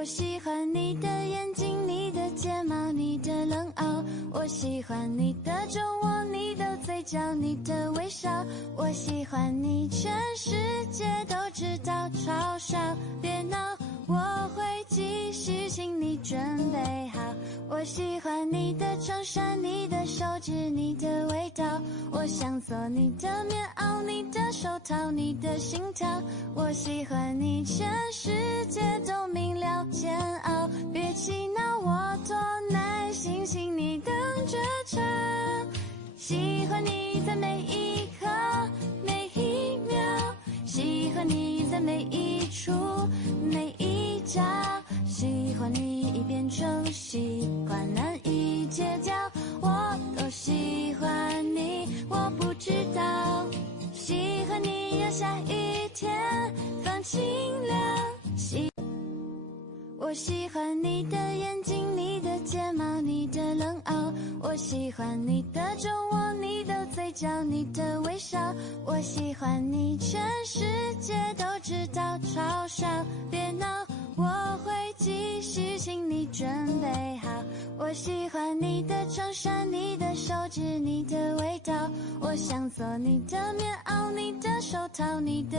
我喜欢你的眼睛，你的睫毛，你的冷傲。我喜欢你的酒窝，你的嘴角，你的微笑。我喜欢你，全世界都知道，嘲笑别闹，我会继续，请你准备好。我喜欢你的衬衫，你的手指，你的味道。我想做你的棉袄，你的手套，你的心跳。我喜欢你，全世界都明了，煎熬别气恼，我多耐心，请你等着瞧。喜欢你在每一刻每一秒，喜欢你在每一处每一角，喜欢你已变成习惯，难以戒掉，我都喜欢你，我不知道。喜欢你要下雨天放晴亮，我喜欢你的眼睛，你的睫毛，你的冷傲。我喜欢你的酒窝，你的嘴角，你的微笑。我喜欢你，全世界都知道，嘲笑别闹，我会继续，请你准备好。我喜欢你的衬衫，你的手指，你的味道。我想做你的棉袄，你的手套，你的